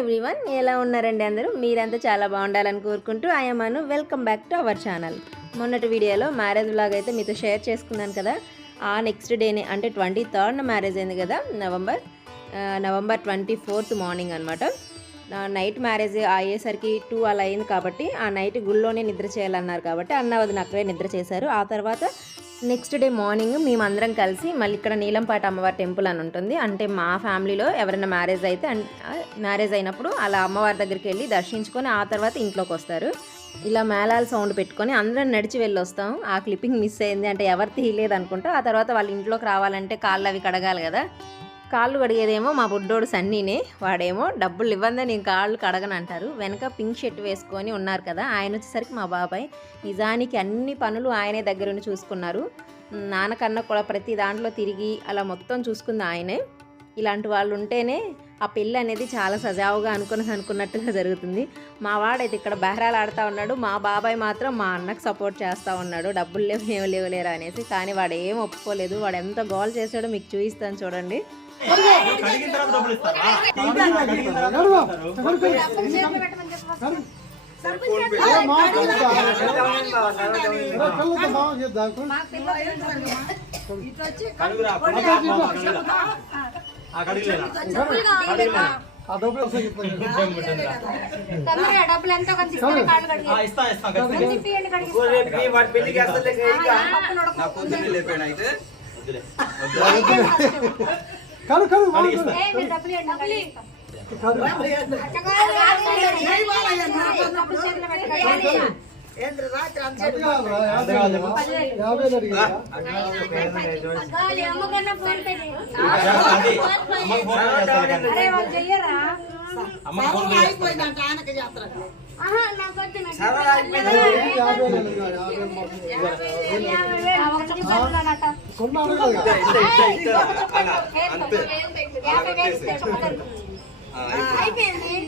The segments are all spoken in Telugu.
ఎవ్రీవన్ ఎలా ఉన్నారండి అందరూ? మీరంతా చాలా బాగుండాలని కోరుకుంటూ ఆయమ్మను welcome back to our channel మొన్నటి వీడియోలో మ్యారేజ్ బ్లాగ్ అయితే మీతో షేర్ చేసుకున్నాను కదా. ఆ నెక్స్ట్ డేనే అంటే ట్వంటీ థర్డ్న మ్యారేజ్ అయింది కదా November November twenty fourth morning అనమాట నైట్ మ్యారేజ్ అయ్యేసరికి టూ అలా అయింది కాబట్టి ఆ నైట్ గుళ్ళోనే నిద్ర చేయాలన్నారు కాబట్టి అన్న వదిన అక్కడే నిద్ర చేశారు. ఆ తర్వాత నెక్స్ట్ డే మార్నింగ్ మేమందరం కలిసి మళ్ళీ ఇక్కడ నీలంపాట అమ్మవారి టెంపుల్ అని ఉంటుంది. అంటే మా ఫ్యామిలీలో ఎవరైనా మ్యారేజ్ అయితే మ్యారేజ్ అయినప్పుడు అలా అమ్మవారి దగ్గరికి వెళ్ళి దర్శించుకొని ఆ తర్వాత ఇంట్లోకి వస్తారు. ఇలా మేళాల సౌండ్ పెట్టుకొని అందరం నడిచి వెళ్ళి వస్తాం ఆ క్లిప్పింగ్ మిస్ అయింది అంటే ఎవరు తీయలేదు అనుకుంటా. ఆ తర్వాత వాళ్ళ ఇంట్లోకి రావాలంటే కాళ్ళు అవి కడగాలి కదా. కాళ్ళు కడిగేదేమో మా బుడ్డోడు సన్నీనే వాడేమో డబ్బులు ఇవ్వందే నేను కాళ్ళు కడగనంటారు. వెనక పింక్ షర్ట్ వేసుకొని ఉన్నారు కదా ఆయన వచ్చేసరికి మా బాబాయ్. నిజానికి అన్ని పనులు ఆయనే దగ్గరుండి చూసుకున్నారు. నాన్నకన్నా కూడా ప్రతి దాంట్లో తిరిగి అలా మొత్తం చూసుకుంది ఆయనే. ఇలాంటి వాళ్ళు ఉంటేనే ఆ పెళ్ళి అనేది చాలా సజావుగా అనుకుని అనుకున్నట్టుగా జరుగుతుంది. మా వాడైతే ఇక్కడ బెహరాలు ఆడుతూ ఉన్నాడు. మా బాబాయ్ మాత్రం మా అన్నకు సపోర్ట్ చేస్తూ ఉన్నాడు. డబ్బులు లేవు ఏమి లేవు లేరా అనేసి. కానీ వాడు ఏం ఒప్పుకోలేదు. వాడు ఎంత గోల్ చేశాడో మీకు చూపిస్తాను చూడండి. కడిగిన తర్వాత డబ్బులు ఇస్తారా కడిగిన తర్వాత ఇస్తారు. కడుగురా, కడుగురా, బాబా, కడుగురా. ఆ, కడిగలేరా? కడిగలేరా? తొందరగా డబ్బులు ఎంతో కొంచెం ఇస్తాను కాళ్ళు కడిగి ఆ, ఇస్తా ఇస్తా ఖచ్చితంగా. మంచి పియ్యండి కడిగిస్తాను. వాడి పెళ్లికి అసలు పప్పులు ఉడకవు. నా పొద్దున్నే లేపాను అయితే వద్దులే. కడిగిస్తా. ఏ, మీరు డబ్బులు ఇవ్వండి, కడిగిస్తాం. డబ్బులు చేతిలో పెట్టి కడిగి. గాలి అమ్మకన్నా ఫోన్ పే చేయి. జాగ్రత్త అండి. అమ్మకి ఫోన్ చేస్తాను కానీ. అరే వాళ్ళు చెయ్యరా అమ్మకి ఫోన్ చేస్తాను. ఆహా, నాకు వద్దు, నాకు సరదా అయిపోయింది.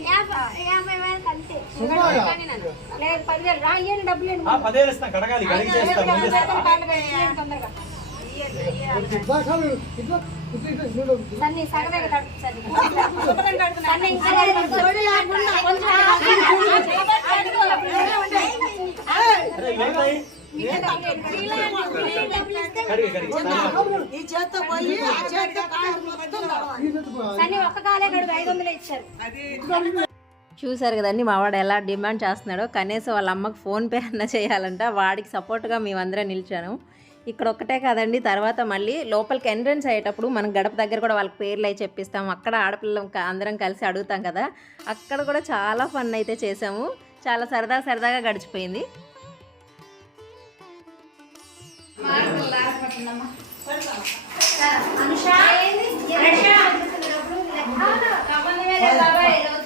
యాభై వేలు. లేదు పదివేలు. ఇవ్వండి డబ్బులు ఇవ్వండి. ఆ, పదివేలు ఇస్తాను కడగాలి కడిగి సన్ని సన్ని. ఒక్క కాలే కడుగు ఐదు వందలు ఇచ్చారు. చూసారు కదండి మా వాడు ఎలా డిమాండ్ చేస్తున్నాడో. కనీసం వాళ్ళ అమ్మకి ఫోన్ పే అన్న చేయాలంట. వాడికి సపోర్ట్గా మేమందరం నిలిచాను. ఇక్కడ ఒక్కటే కాదండి తర్వాత మళ్ళీ లోపలికి ఎంట్రన్స్ అయ్యేటప్పుడు మనం గడప దగ్గర కూడా వాళ్ళకి పేర్లు అయి చెప్పిస్తాం. అక్కడ ఆడపిల్ల అందరం కలిసి అడుగుతాం కదా. అక్కడ కూడా చాలా ఫన్ అయితే చేసాము చాలా సరదా సరదాగా గడిచిపోయింది.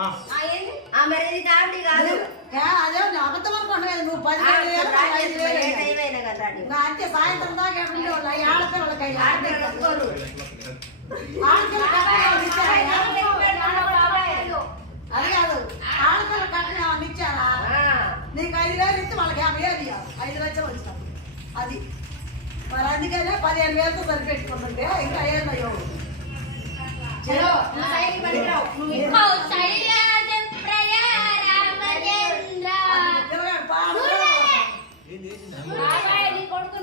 ఆ, సాయంత్రం దాకా ఉండేవాళ్ళు? ఆడపిల్లలకి అది కాదు. ఆడపిల్ల కట్టిన ఏమన్నా ఇచ్చారా? నీకు ఐదు వేలు ఇస్తే వాళ్ళకి యాభై వేలు ఇవ్వాలి ఐదు లక్షలు వచ్చినాం అది. మరి అందుకనే పదిహేను వేలతో సరిపెట్టుకుంటుంటే ఇంకా. కొడుకుని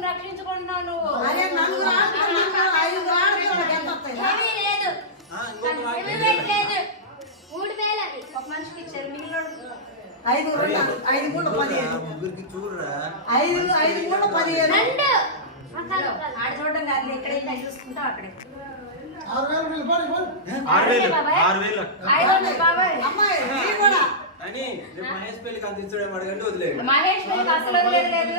రక్షించుకుంటున్నావు నువ్వు. అదే నలుగురు ఆడపిల్లలు ఐదు ఆడపిల్లలకి ఎంత వస్తాయి? ఆ, ఇంకొక మూడు వేలు అవి ఒక మనిషికి ఇచ్చారు మిగిలిన ఐదు మూడు ఆ, పదిహేను. ముగ్గురికి చూడరా. ఐదు ఐదు మూడు పదిహేను. రెండు. ఆడ చూడడం కాదు ఎక్కడైనా చూసుకుంటాం అక్కడే? ఆరు వేలు ఆరు వేలు అమ్మాయి నీ కూడా అని రేపు మహేష్ పెళ్ళికి అంత ఇచ్చాడేమో అడగండి వదిలేదు మహేష్ మీకు అసలు వదిలేదు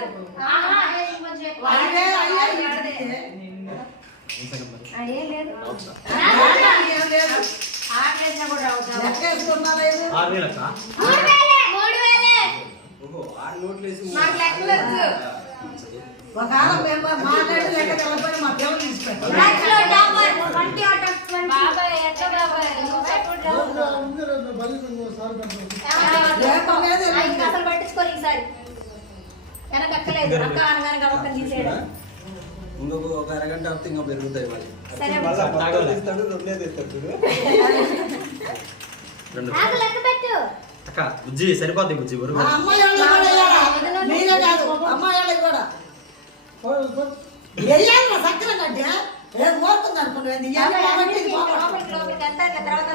ఆరు నోట్లు వేసి మాకు లెక్కలు మేము మాట్లాడి తెలపని మా తీసుకెళ్ళి అసలు పట్టించుకోరు ఈసారి. వెనక అక్కలేదు అక్క అనగానే గమకం తీసేయడం. ఇంకొక ఒక అరగంట అవుతే ఇంకా పెరుగుతాయి మళ్ళీ. సరే. మళ్ళీ మొత్తం తీస్తాడు రెండే తీస్తాడు చూడు. రెండు నాకు లెక్క పెట్టు. అక్క బుజ్జి సరిపోద్ది బుజ్జి బరువు అమ్మాయి అమ్మాయి కూడా. వెయ్యాలి నా సక్కన అనుకున్నాను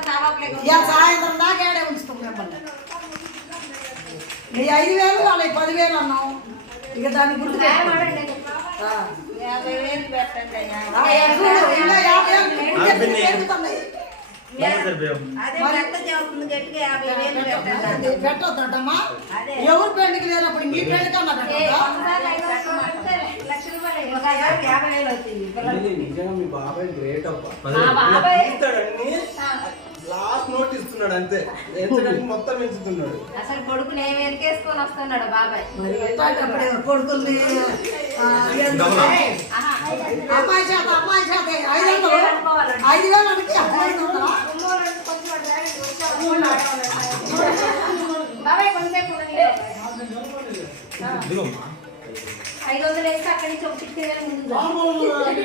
నా లోపలికి ఇవాళ సాయంత్రం దాకా ఏడే ఉంచుతాం మిమ్మల్ని నీ ఐదు వేలు వాళ్ళకి పదివేలు అన్నాం ఇక బేరం ఆడండి. యాభై వేలు పెట్టండి పెట్టొద్దమ్మా ఎవరు పెళ్ళికి లేనప్పుడు ఈ పెళ్ళికి అన్నా నిజంగా మీ బాబాయ్ గ్రేట్ లాస్ట్ నోట్ ఇస్తున్నాడు అంతే ఎంచడానికి మొత్తం ఎంచుతున్నాడు అసలు కొడుకుని ఏమి వెనకేసుకొని వస్తున్నాడు బాబాయ్ కొడుకుల్ని ఆ, ఏంది? గమనం. ఆహా. అమ్మాయి చేత అమ్మాయి చేత ఐదు వందలు ఐదు వేలు అంటే అమ్మాయి వందలా బాబాయ్ కొంచెంసేపు ఉండనీయ. ఇదిగోమ్మా. ఐదు వందలు వేస్తే అక్కడి నుంచి ఒక ఫిఫ్టీ వేలు ముందు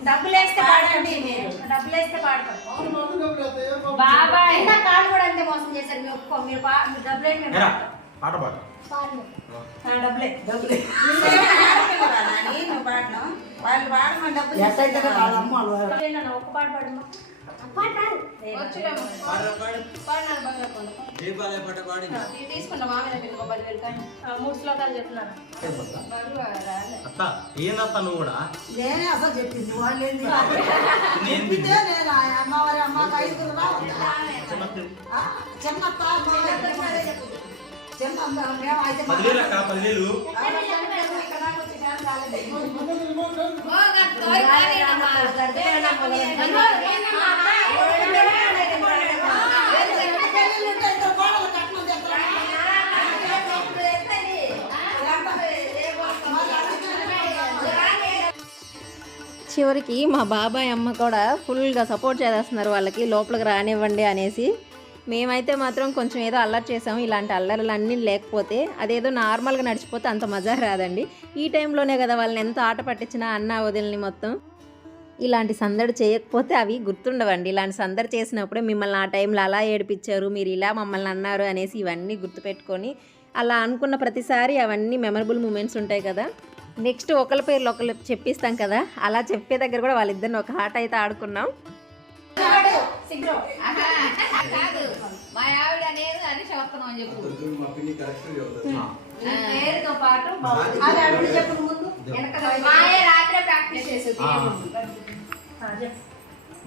డబ్బులు వేస్తే పాడండి మీరు. డబ్బులు వేస్తే పాడతాం బాబాయ్. ఇంత కాళ్ళు కూడా అంతే మోసం చేశారు. మీరు ఒప్పుకో మీరు మీరు డబ్బులు. పాట పాడు. ఆ, డబ్బులే డబ్బులే. వాళ్ళు డబ్బులు ఎట్టయితే వాళ్ళ ఏంటన్నా, ఒక్క పాట పాడమ్మా. దీపాలయ పాట పాడి మూడు శ్లోకాలు చెప్తున్నాను. అత్త ఏందత్త నువ్వు కూడా నేనే అసలు చెప్పింది వాళ్ళు అమ్మవారి ఐదుగురు చిన్న పదివేలు చివరికి మా బాబాయ్ అమ్మ కూడా ఫుల్గా సపోర్ట్ చేస్తున్నారు వాళ్ళకి లోపలికి రానివ్వండి అనేసి. మేమైతే మాత్రం కొంచెం ఏదో అల్లరి చేసాము ఇలాంటి అల్లర్లన్నీ లేకపోతే అదేదో నార్మల్గా నడిచిపోతే అంత మజా రాదండి. ఈ టైంలోనే కదా వాళ్ళని ఎంత ఆట పట్టించినా అన్న వదిలిని మొత్తం ఇలాంటి సందడి చేయకపోతే అవి గుర్తుండవండి. ఇలాంటి సందడి చేసినప్పుడే మిమ్మల్ని ఆ టైంలో అలా ఏడిపించారు మీరు ఇలా మమ్మల్ని అన్నారు అనేసి ఇవన్నీ గుర్తుపెట్టుకొని అలా అనుకున్న ప్రతిసారి అవన్నీ మెమరబుల్ మూమెంట్స్ ఉంటాయి కదా. నెక్స్ట్ ఒకరి పేర్లు ఒకరు చెప్పిస్తాం కదా అలా చెప్పే దగ్గర కూడా వాళ్ళిద్దరిని ఒక ఆట అయితే ఆడుకున్నాం. సిగ్గు. కాదు. మా ఆవిడ అనేది అని చెప్తున్నాం అని చెప్పు. చూడు మా పిన్ని కరెక్ట్ చెబుతుంది పేరుతో పాటు బాగుంది. అది అడుగు చెప్పు ముందు. వెనక మాయే రాత్రే ప్రాక్టీస్ చేసేది. ఆ. ఆ, చెప్పు.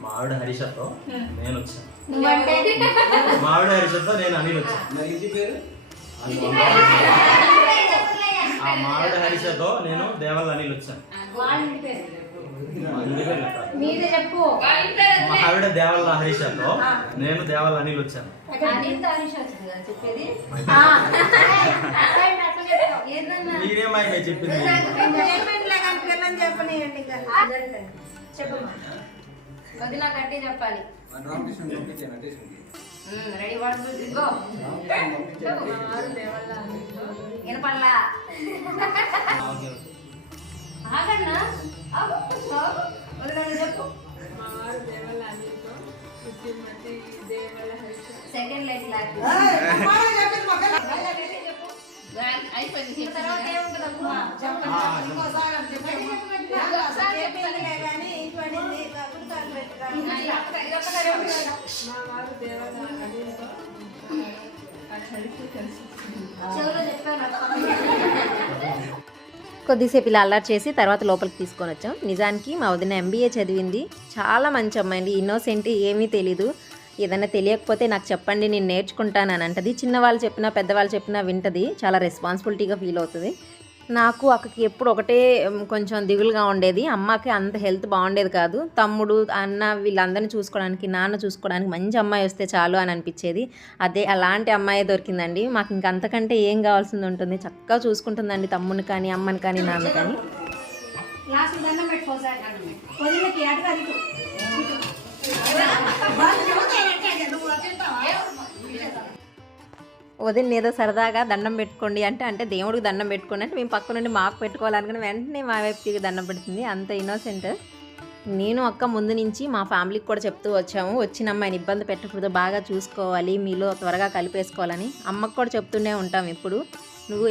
మా ఆవిడ హరీషతో నేను వచ్చాను. నువ్వంటే? మా ఆవిడ హరీషతో నేను అనిల్ వచ్చాను. ఇంటి పేరు? ఆ మా ఆవిడ హరీషతో నేను దేవల్ అనిల్ వచ్చాను మా ఆవిడ దేవల్ హరీషతో నేను దేవల్ అనిల్ వచ్చాను అనిత అనిష వచ్చింది కదా చెప్పేది. చెప్పమ్మా వదిన గట్టి చెప్పాలి ready one two three go okay. ఆగన్నా చెప్పు. సెకండ్ లైట్ అయిపోయింది. తర్వాత ఏముంటుంది అమ్మా? చెప్పండి. ఇంకోసారి కొద్దిసేపు ఇలా అల్లరి చేసి తర్వాత లోపలికి తీసుకొని వచ్చాం. నిజానికి మా వదిన ఎంబీఏ చదివింది. చాలా మంచి అమ్మాయి అండి. ఇన్నోసెంట్ ఏమీ తెలీదు. ఏదైనా తెలియకపోతే నాకు చెప్పండి నేను నేర్చుకుంటాను అని అంటది. చిన్నవాళ్ళు చెప్పినా పెద్దవాళ్ళు చెప్పినా వింటది. చాలా రెస్పాన్సిబిలిటీగా ఫీల్ అవుతుంది. నాకు అక్కకి ఎప్పుడు ఒకటే కొంచెం దిగులుగా ఉండేది. అమ్మకి అంత హెల్త్ బాగుండేది కాదు. తమ్ముడు అన్న వీళ్ళందరినీ చూసుకోవడానికి నాన్న చూసుకోవడానికి మంచి అమ్మాయి వస్తే చాలు అని అనిపించేది. అదే అలాంటి అమ్మాయి దొరికిందండి. మాకు ఇంక అంతకంటే ఏం కావాల్సింది ఉంటుంది? చక్కగా చూసుకుంటుందండి తమ్ముని కానీ అమ్మని కానీ నాన్న కానీ. దండం ఉదయం వదిన ఏదో సరదాగా దండం పెట్టుకోండి అంటే అంటే దేవుడికి దండం పెట్టుకోండి అంటే మేము పక్క నుండి మాకు పెట్టుకోవాలనుకుని వెంటనే మా వైపుకి దండం పెడుతుంది. అంత ఇన్నోసెంట్ నేను అక్క ముందు నుంచి మా ఫ్యామిలీకి కూడా చెప్తూ వచ్చాము. వచ్చిన అమ్మాయిని ఇబ్బంది పెట్టకూడదు బాగా చూసుకోవాలి మీలో త్వరగా కలిపేసుకోవాలని. అమ్మకు కూడా చెప్తూనే ఉంటాం ఇప్పుడు నువ్వు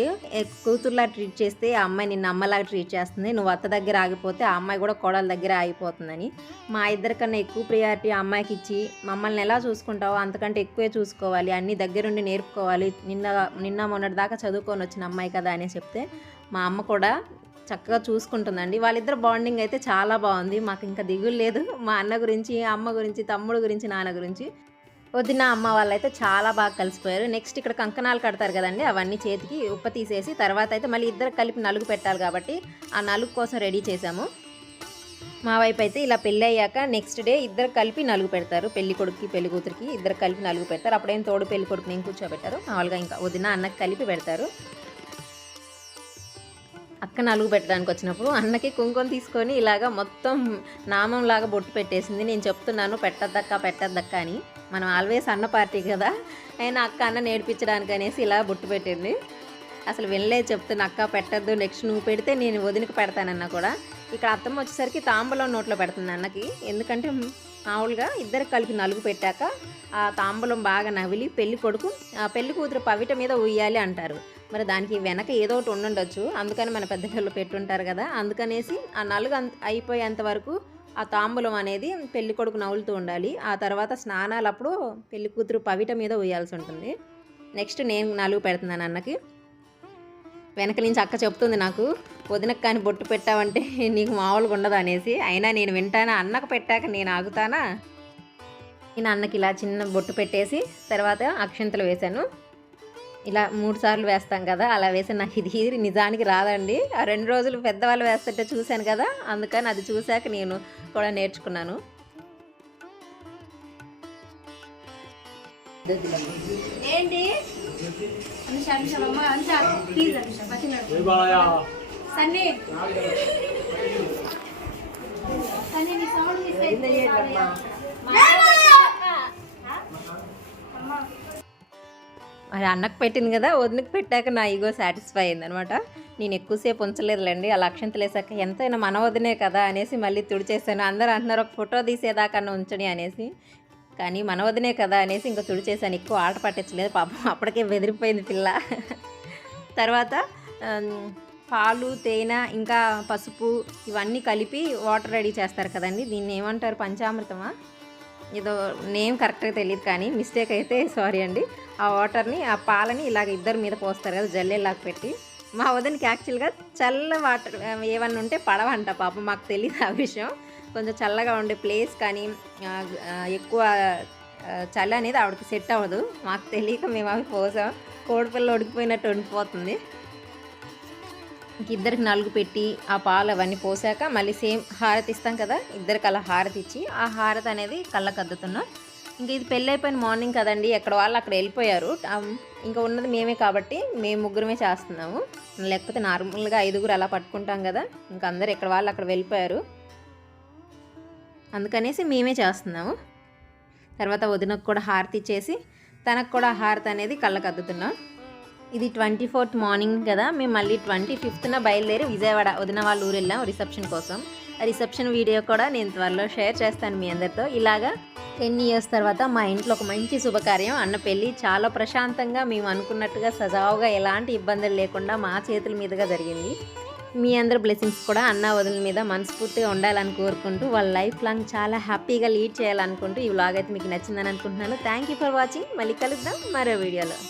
కూతుర్లా ట్రీట్ చేస్తే ఆ అమ్మాయి నిన్ను అమ్మలాగా ట్రీట్ చేస్తుంది నువ్వు అత్త దగ్గర ఆగిపోతే ఆ అమ్మాయి కూడా కోడల దగ్గర ఆగిపోతుందని. మా ఇద్దరికన్నా ఎక్కువ ప్రియారిటీ ఆ అమ్మాయికి ఇచ్చి మమ్మల్ని ఎలా చూసుకుంటావో అంతకంటే ఎక్కువే చూసుకోవాలి అన్ని దగ్గరుండి నేర్పుకోవాలి నిన్న నిన్న మొన్నటి దాకా చదువుకొని వచ్చిన అమ్మాయి కదా అని చెప్తే మా అమ్మ కూడా చక్కగా చూసుకుంటుందండి. వాళ్ళిద్దరు బాండింగ్ అయితే చాలా బాగుంది. మాకు ఇంకా దిగులు లేదు. మా అన్న గురించి అమ్మ గురించి తమ్ముడు గురించి నాన్న గురించి. వదిన అమ్మ వాళ్ళైతే చాలా బాగా కలిసిపోయారు. నెక్స్ట్ ఇక్కడ కంకణాలు కడతారు కదండి అవన్నీ చేతికి ఉప్ప తీసేసి తర్వాత అయితే మళ్ళీ ఇద్దరు కలిపి నలుగు పెట్టాలి కాబట్టి ఆ నలుగు కోసం రెడీ చేసాము మా వైపు అయితే ఇలా పెళ్ళి అయ్యాక నెక్స్ట్ డే ఇద్దరు కలిపి నలుగు పెడతారు. పెళ్ళి కొడుకుకి పెళ్ళి కూతురికి ఇద్దరు కలిపి నలుగు పెడతారు. అప్పుడేం తోడు పెళ్ళి కొడుకుని ఏం కూర్చోబెట్టారు? మామూలుగా ఇంకా వదిన అన్నకి కలిపి పెడతారు. అక్క నలుగు పెట్టడానికి వచ్చినప్పుడు అన్నకి కుంకుమ తీసుకొని ఇలాగా మొత్తం నామంలాగా బొట్టు పెట్టేసింది. నేను చెప్తున్నాను పెట్టద్దక్క పెట్టద్దక్క అని. మనం ఆల్వేస్ అన్న పార్టీ కదా. అయినా అక్క అన్న నేర్పించడానికి అనేసి ఇలా బొట్టు పెట్టింది. అసలు వినలేదు చెప్తున్నా అక్క పెట్టద్దు నెక్స్ట్ నువ్వు పెడితే నేను వదినకి పెడతానన్న కూడా. ఇక్కడ అత్తమ్మ వచ్చేసరికి తాంబూలం నోట్లో పెడుతుంది అన్నకి. ఎందుకంటే మామూలుగా ఇద్దరు కలిపి నలుగు పెట్టాక ఆ తాంబూలం బాగా నవిలి పెళ్ళి కొడుకు ఆ పెళ్ళి కూతురు పవిట మీద ఉయ్యాలి అంటారు. మరి దానికి వెనక ఏదో ఒకటి ఉండుండొచ్చు. అందుకని మన పెద్దపిల్లలు పెట్టుంటారు కదా. అందుకనేసి ఆ నలుగు అంత అయిపోయేంత వరకు ఆ తాంబూలం అనేది పెళ్ళి కొడుకు నవ్వులుతూ ఉండాలి. ఆ తర్వాత స్నానాలప్పుడు పెళ్ళి కూతురు పవిట మీద ఉయ్యాల్సి ఉంటుంది. నెక్స్ట్ నేను నలుగు పెడుతున్నాను అన్నకి. వెనక నుంచి అక్క చెప్తుంది నాకు వదినకు కానీ బొట్టు పెట్టావంటే నీకు మామూలుగా ఉండదు అనేసి. అయినా నేను వింటానా? అన్నకు పెట్టాక నేను ఆగుతానా? నేను అన్నకి ఇలా చిన్న బొట్టు పెట్టేసి తర్వాత అక్షంతలు వేశాను. ఇలా మూడు సార్లు వేస్తాం కదా అలా వేసి నాకు ఇది ఇది నిజానికి రాదండి. ఆ రెండు రోజులు పెద్దవాళ్ళు వేస్తుంటే చూశాను కదా అందుకని అది చూశాక నేను కూడా నేర్చుకున్నాను. ఏంటి? సన్నీ. సన్నీ నీ సౌండ్ మరి అది అన్నకు పెట్టింది కదా వదినకి పెట్టాక నా ఈగో సాటిస్ఫై అయింది అనమాట నేను ఎక్కువసేపు ఉంచలేదులేండి అలా అక్షంతలు వేసాక ఎంతైనా మన వదినే కదా అనేసి మళ్ళీ తుడిచేసాను అందరూ అంటున్నారు ఒక ఫోటో తీసేదాకన్నా ఉంచని అనేసి. కానీ మన వదినే కదా అనేసి ఇంకా తుడిచేసాను ఎక్కువ ఆట పట్టించలేదు పాపం అప్పటికే బెదిరిపోయింది పిల్ల. తర్వాత పాలు తేనె ఇంకా పసుపు ఇవన్నీ కలిపి వాటర్ రెడీ చేస్తారు కదండి దీన్ని ఏమంటారు పంచామృతమా? ఏదో నేమ్ కరెక్ట్గా తెలియదు కానీ మిస్టేక్ అయితే సారీ అండి. ఆ వాటర్ని ఆ పాలని ఇలాగ ఇద్దరి మీద పోస్తారు కదా జల్లెలాగా పెట్టి. మా వదినకి యాక్చువల్గా చల్ల వాటర్ ఏమన్నా ఉంటే పడవంట పాపం మాకు తెలియదు ఆ విషయం. కొంచెం చల్లగా ఉండే ప్లేస్ కానీ ఎక్కువ చలి అనేది ఆవిడకి సెట్ అవ్వదు. మాకు తెలియక మేము అవి పోసాం. కోడిపిల్ల ఉడికిపోయినట్టు ఉండిపోతుంది. ఇద్దరికి నలుగు పెట్టి ఆ పాలు అవన్నీ పోసాక మళ్ళీ సేమ్ హారతి ఇస్తాం కదా ఇద్దరికి అలా హారతి ఇచ్చి ఆ హారతి అనేది కళ్ళకు అద్దుతున్నాం. ఇంకా ఇది పెళ్ళైపోయిన మార్నింగ్ కదండి ఎక్కడ వాళ్ళు అక్కడ వెళ్ళిపోయారు. ఇంకా ఉన్నది మేమే కాబట్టి మేము ముగ్గురమే చేస్తున్నాము. లేకపోతే నార్మల్గా ఐదుగురు అలా పట్టుకుంటాం కదా ఇంకా అందరు ఎక్కడ వాళ్ళు అక్కడ వెళ్ళిపోయారు. అందుకనేసి మేమే చేస్తున్నాము. తర్వాత వదినకు కూడా హారతి ఇచ్చేసి తనకు కూడా హారతి అనేది కళ్ళకు అద్దుతున్నాం. ఇది ట్వంటీ ఫోర్త్ మార్నింగ్ కదా మేము మళ్ళీ ట్వంటీ ఫిఫ్త్న బయలుదేరి విజయవాడ వదిన వాళ్ళ ఊరు వెళ్ళాం రిసెప్షన్ కోసం. ఆ రిసెప్షన్ వీడియో కూడా నేను త్వరలో షేర్ చేస్తాను మీ అందరితో. ఇలాగా టెన్ ఇయర్స్ తర్వాత మా ఇంట్లో ఒక మంచి శుభకార్యం అన్న పెళ్ళి చాలా ప్రశాంతంగా మేము అనుకున్నట్టుగా సజావుగా ఎలాంటి ఇబ్బందులు లేకుండా మా చేతుల మీదుగా జరిగింది. మీ అందరి బ్లెస్సింగ్స్ కూడా అన్న వదుల మీద మనస్ఫూర్తిగా ఉండాలని కోరుకుంటూ వాళ్ళ లైఫ్ లాంగ్ చాలా హ్యాపీగా లీడ్ చేయాలనుకుంటూ ఈ వ్లాగ్ అయితే మీకు నచ్చిందని అనుకుంటున్నాను. థ్యాంక్ యూ ఫర్ వాచింగ్ మళ్ళీ కలుద్దాం మరో వీడియోలో